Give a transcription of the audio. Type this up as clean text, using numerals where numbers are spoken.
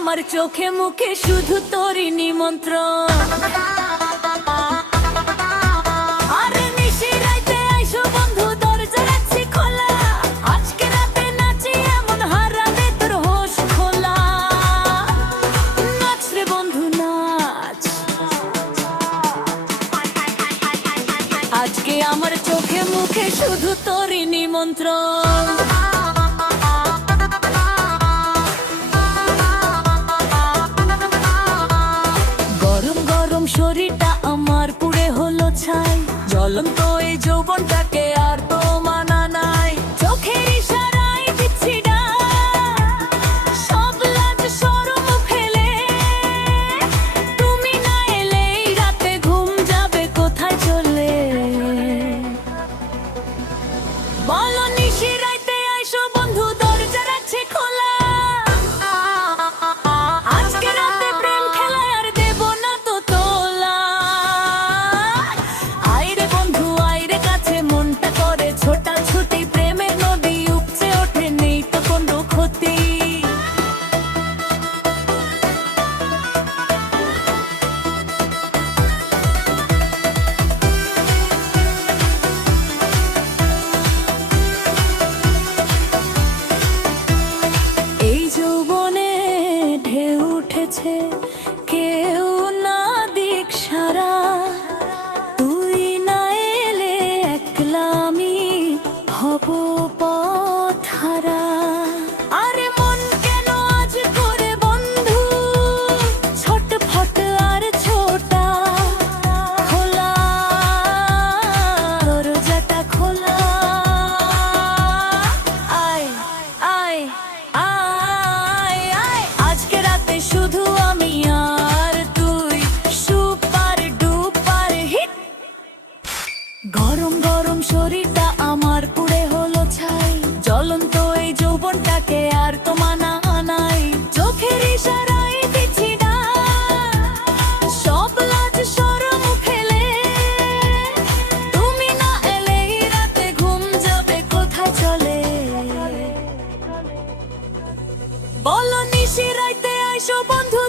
আমার চোখে মুখে শুধু তোরই নিমন্ত্রণ। আরে নিশি রাইতে আইসো বন্ধু, দরজা রাখছি খোলা। আজকে রাতে নাচি এমন হারাবে তোর হোশ খোলা। নাচ রে বন্ধু নাচ, আজকে আমার চোখে মুখে শুধু তোরই নিমন্ত্রণ। শরীরটা আমার পুড়ে হলো ছাই, জ্বলন্ত এই যৌবনটাকে আর তো মানা নাই। চোখের ইশারায় দিচ্ছি ডাক, সব লাজ শরম ফেলে। তুমি না এলে এই রাতে ঘুম যাবে কোথায় চলে। বলো নিশি রাইতে আইসো বন্ধু, দরজা রাখছি খোলা। আজকে রাতে প্রেম খেলায় আর দেব না তো তোলা। আইরে বন্ধু আইরে কাছে, মনটা করে ছোটাছুটি। প্রেমের নদী উপচে ওঠে, নেই তো কোনো ক্ষতি। এই যৌবনে ঢেউ উঠেছে, কেউ না দিক সারা। তুই না এলে একলা আমি হব পথহারা। আরে মন কেন আজ করে বন্ধু ছটফট আর ছোটা। খোলা দরজাটা খোলা, আয় আয় আয় আয়। আজকে রাতে শুধু আমি আর তুই, সুপার ডুপার হিট। গরম গরম শরীরটা আমার পুড়ে হলো ছাই, জ্বলন্ত এই যৌবনটাকে আর তো মানা নাই। চোখের ইশারায় দিচ্ছি ডাক, সব লাজ শরম ফেলে। তুমি না এলে এই রাতে ঘুম যাবে কোথায় চলে। বলো নিশি রাইতে আইসো বন্ধু।